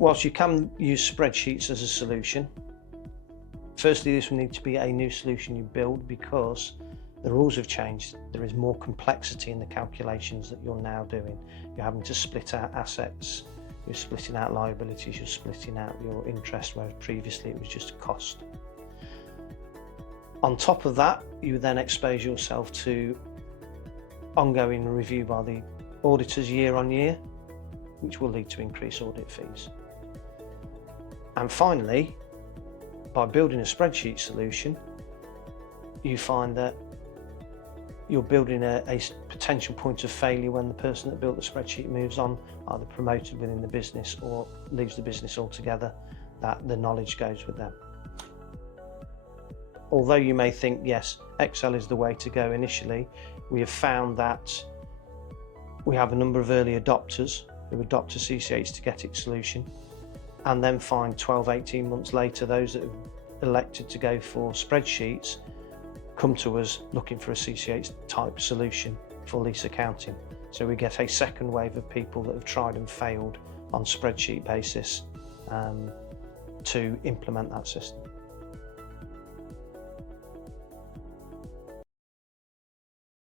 Whilst you can use spreadsheets as a solution, firstly this will need to be a new solution you build because the rules have changed. There is more complexity in the calculations that you're now doing. You're having to split out assets, you're splitting out liabilities, you're splitting out your interest, whereas previously it was just a cost. On top of that, you then expose yourself to ongoing review by the auditors year on year, which will lead to increased audit fees. And finally, by building a spreadsheet solution, you find that you're building a potential point of failure when the person that built the spreadsheet moves on, either promoted within the business or leaves the business altogether, that the knowledge goes with them. Although you may think, yes, Excel is the way to go initially, we have found that we have a number of early adopters who adopt a CCH to get its solution, and then find 12-18 months later those that have elected to go for spreadsheets come to us looking for a CCH type solution for lease accounting. So we get a second wave of people that have tried and failed on spreadsheet basis to implement that system.